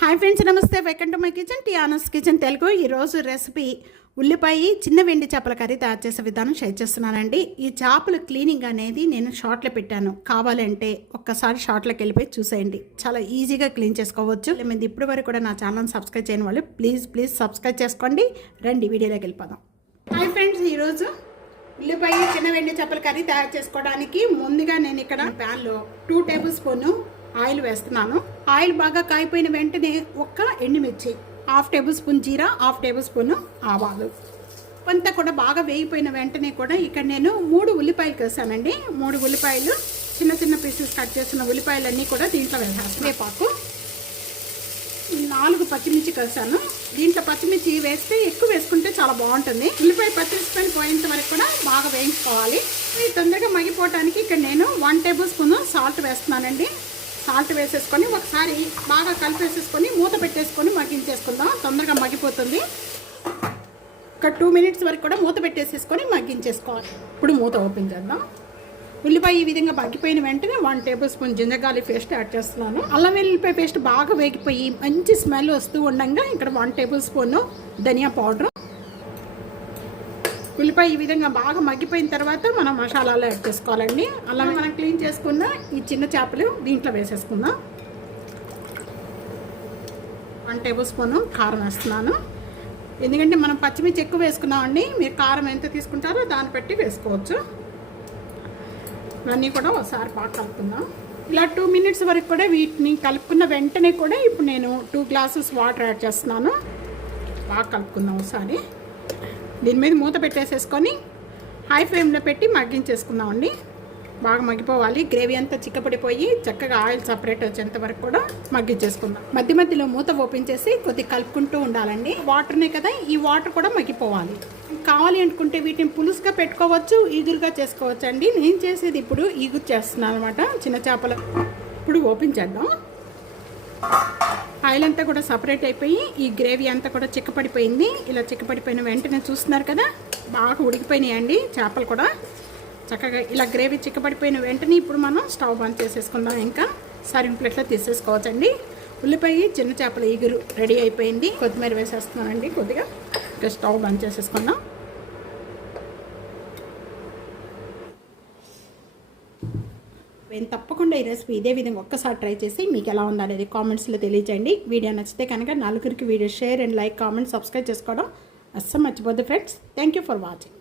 Hi friends నమస్తే. Welcome to my kitchen Tiana's kitchen Telugu. ఈరోజు recipe ఉల్లిపాయ చిన్న వెండి చేపల కర్రీ తయారు చేసే విధానం షేర్ చేస్తున్నానండి. ఈ చేపల క్లీనింగ్ అనేది నేను షార్ట్లో పెట్టాను. కావాలంటే ఒక్కసారి షార్ట్లోకి వెళ్ళిపోయి చూసేయండి. చాలా ఈజీగా క్లీన్ చేసుకోవచ్చు. మేము ఇప్పటి వరకు కూడా నా ఛానల్ సబ్స్క్రైబ్ చేయని వాళ్ళు ప్లీజ్ ప్లీజ్ సబ్స్క్రైబ్ చేసుకోండి. రండి వీడియోలోకి వెళ్ళిపోదాం. హాయ్ ఫ్రెండ్స్ ఈరోజు ఉల్లిపాయ చిన్న వెండి చేపల కర్రీ తయారు చేసుకోవడానికి ముందుగా నేను ఇక్కడ ప్యాన్లో టూ టేబుల్ స్పూను ఆయిల్ వేస్తున్నాను. ఆయిల్ బాగా కాయిపోయిన వెంటనే ఒక్క ఎండుమిర్చి హాఫ్ టేబుల్ స్పూన్ జీరా హాఫ్ టేబుల్ స్పూన్ ఆవాలు. కొంత కూడా బాగా వేగిపోయిన వెంటనే కూడా ఇక్కడ నేను మూడు ఉల్లిపాయలు వేసానండి మూడు ఉల్లిపాయలు చిన్న చిన్న పీసెస్ కట్ చేసిన ఉల్లిపాయలన్నీ కూడా దీంట్లో వేసాను వేపాకు నాలుగు పచ్చిమిర్చి కలిసాను. దీంట్లో పచ్చిమిర్చి వేస్తే ఎక్కువ వేసుకుంటే చాలా బాగుంటుంది. ఉల్లిపాయ పచ్చిమిరపకాయలు పోయేంత వరకు కూడా బాగా వేయించుకోవాలి. ఇవి తొందరగా మగ్గిపోవటానికి ఇక్కడ నేను వన్ టేబుల్ స్పూన్ సాల్ట్ వేస్తున్నానండి. సాల్ట్ వేసేసుకొని ఒకసారి బాగా కలిపేసేసుకొని మూత పెట్టేసుకొని మగ్గించేసుకుందాం. తొందరగా మగ్గిపోతుంది. ఒక టూ మినిట్స్ వరకు కూడా మూత పెట్టేసేసుకొని మగ్గించేసుకోవాలి. ఇప్పుడు మూత ఓపెన్ చేద్దాం. ఉల్లిపాయ ఈ విధంగా మగ్గిపోయిన వెంటనే one tablespoon జింజగాలి paste add చేస్తున్నాను. అల్లం వెల్లిపాయ పేస్ట్ బాగా వేగిపోయి మంచి స్మెల్ వస్తూ ఉండగా ఇక్కడ వన్ టేబుల్ స్పూన్ ధనియా పౌడర్ ఉల్లిపాయ ఈ విధంగా బాగా మగ్గిపోయిన తర్వాత మనం మసాలాలు యాడ్ చేసుకోవాలండి. అలాగే మనం క్లీన్ చేసుకున్న ఈ చిన్న చేపలు దీంట్లో వేసేసుకుందాం. వన్ టేబుల్ స్పూన్ కారం వేస్తున్నాను. ఎందుకంటే మనం పచ్చిమిర్చి ఎక్కువ వేసుకున్నామండి మీరు కారం ఎంత తీసుకుంటారో దాన్ని బట్టి వేసుకోవచ్చు. ఇవన్నీ కూడా ఒకసారి బాగా కలుపుకుందాం. ఇలా టూ మినిట్స్ వరకు కూడా వీటిని కలుపుకున్న వెంటనే కూడా ఇప్పుడు నేను టూ గ్లాసెస్ వాటర్ యాడ్ చేస్తున్నాను. బాగా కలుపుకుందాం ఒకసారి. దీని మీద మూత పెట్టేసేసుకొని హై ఫ్లేమ్లో పెట్టి మగ్గించేసుకుందామండి. బాగా మగ్గిపోవాలి. గ్రేవీ అంతా చిక్కపడిపోయి చక్కగా ఆయిల్ సపరేట్ వచ్చేంత వరకు కూడా మగ్గించేసుకుందాం. మధ్య మధ్యలో మూత ఓపెన్ చేసి కొద్దిగా కలుపుకుంటూ ఉండాలండి. వాటర్నే కదా ఈ వాటర్ కూడా మగ్గిపోవాలి. కావాలి అనుకుంటే వీటిని పులుసుగా పెట్టుకోవచ్చు ఈగురుగా చేసుకోవచ్చు అండి నేను చేసేది ఇప్పుడు ఈగురు చేస్తున్నాను అనమాట చిన్న చేపలు. ఇప్పుడు ఓపెన్ చేద్దాం. ఆయిల్ అంతా కూడా సపరేట్ అయిపోయి ఈ గ్రేవీ అంతా కూడా చిక్కపడిపోయింది. ఇలా చిక్కపడిపోయిన వెంటనే చూస్తున్నారు కదా బాగా ఉడికిపోయినాయండి చేపలు కూడా. చక్కగా ఇలా గ్రేవీ చిక్కపడిపోయిన వెంటనే ఇప్పుడు మనం స్టవ్ బంద్ చేసేసుకుందాం ఇంకా. సర్వింగ్ ప్లేట్లో తీసేసుకోవచ్చండి. ఉల్లిపాయ చిన్న చేపల ఈగురు రెడీ అయిపోయింది. కొత్తిమీర వేసేస్తున్నానండి కొద్దిగా. ఇంకా స్టవ్ బంద్ చేసేసుకుందాం. నేను తప్పకుండా ఈ రెసిపీ ఇదే విధంగా ఒక్కసారి ట్రై చేసి మీకు ఎలా ఉందనేది కామెంట్స్లో తెలియజేయండి. వీడియో నచ్చితే కనుక నలుగురికి video share and like comment subscribe చేసుకోవడం అస్సలు మర్చిపోద్దు friends. Thank you for watching.